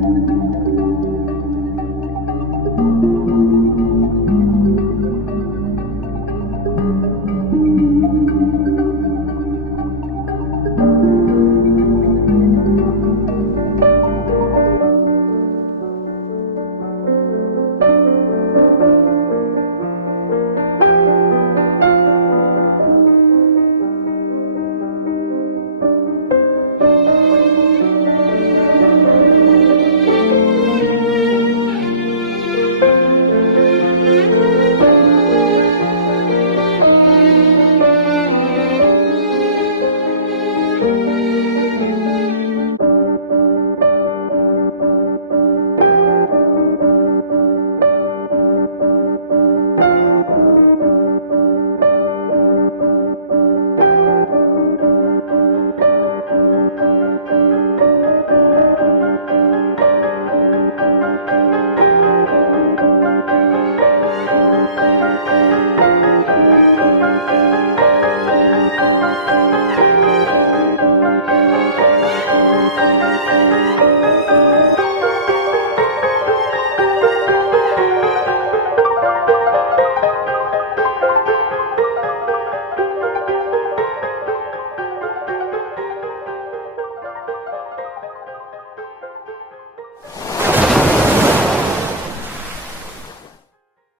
Música